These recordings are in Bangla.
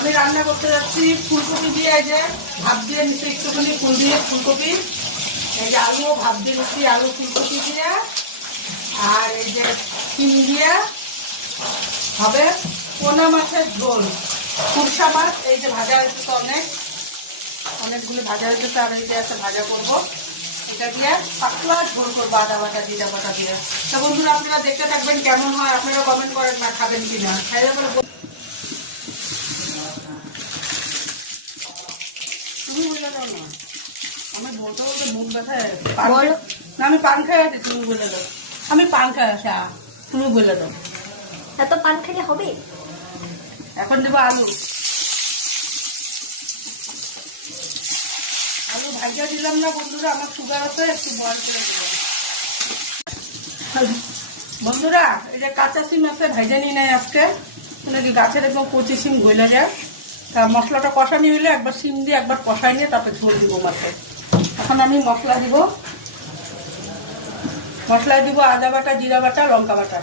আমি রান্না করতে যাচ্ছি ফুলকপি দিয়ে। এই যে ভাত দিয়ে নিচে একটুখানি ফুল দিয়ে ফুলকপি, এই যে আলু ভাত দিয়ে নিচ্ছি আলু ফুলকপি দিয়ে, আর এই যে ডিম দিয়ে হবে পোনা মাছের ঝোল। কুরসা মাছ এই যে ভাজা হয়েছে, অনেকগুলো ভাজা হয়েছে, আর এই যে একটা ভাজা করবো, এটা দিয়ে পাতলা ঝোল করবো আদা বাটা জিরা বাটা দিয়ে। তো বন্ধুরা আপনারা দেখতে থাকবেন কেমন হয়, আপনারা কমেন্ট করেন না খাবেন কিনা। তুমি বলে দাও না, আমি বলতে বলতে মুখ ব্যথায় না, আমি পান খাই আছি, তুমি বলে দাও। আমি পান খাই আসা, তুমি বলে দাও। এত পান খেলে হবে? এখন দেবো আলু, আলু ভাজা দিলাম না বন্ধুরা, আমার সুগার আছে, একটু বয়স বন্ধুরা। এই যে কাঁচা সিম আছে, ভাজা নিয়ে নেয় আজকে, নাকি গাছের একদম কচি সিম গইলে যায়। তা মশলাটা কষানি হইলে একবার সিম দিয়ে একবার কষাই নিয়ে তারপরে ঝোল দিব মাছে। এখন আমি মশলায় দিব আদা বাটা জিরা বাটা লঙ্কা বাটা।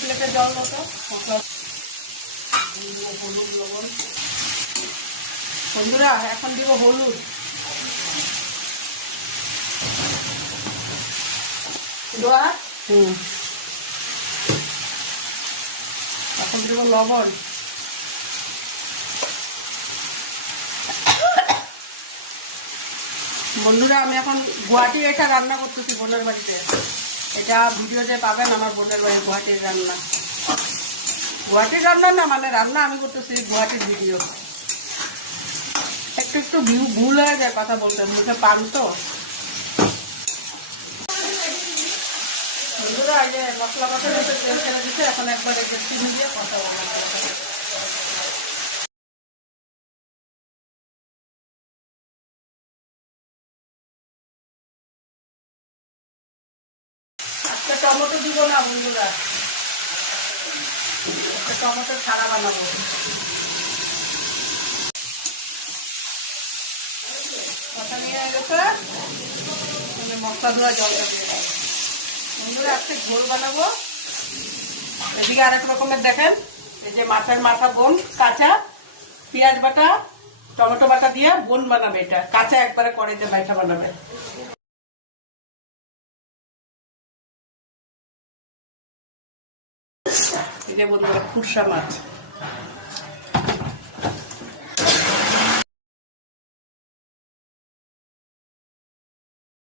প্লেটে জল মতো মশলা, হলুদ লবণ। বন্ধুরা এখন দিব হলুদ, এখন দিব লবণ, বন্ধুরা আমি এখন গুয়াহাটির এটা রান্না করতেছি বোনের বাড়িতে। এটা ভিডিওতে পাবেন আমার বোনের বাড়ি গুয়াহাটির রান্না। গুয়াহাটির রান্না না, মানে রান্না আমি করতেছি গুয়াহাটির ভিডিও। একটু একটু ভুল হয়ে যায় কথা বলতে, মুখে পান তো। বন্ধুরা এই যে মশলা মতো তেল ছেড়ে দিচ্ছে, এখন একবার এই যে চিনি দিয়ে কথা বলবো। আজকে টমেটো দিব না বন্ধুরা, টমেটো ছাড়া বানাবো। কথা নিয়ে গেছে, মশলা ধোয়া জলটা দিয়ে দেবো। বন্ধুরা আজকে ঝোল বানাবো। এদিকে আরেক রকমের দেখেন, এই যে মাছের মাথা বোন কাঁচা, পেঁয়াজ বাটা টমেটো বাটা দিয়ে বোন বানাবে। এটা কাঁচা একবারে কড়াইতে বাইটা বানাবে। এই যে বন্ধুরা কুরসা মাছ।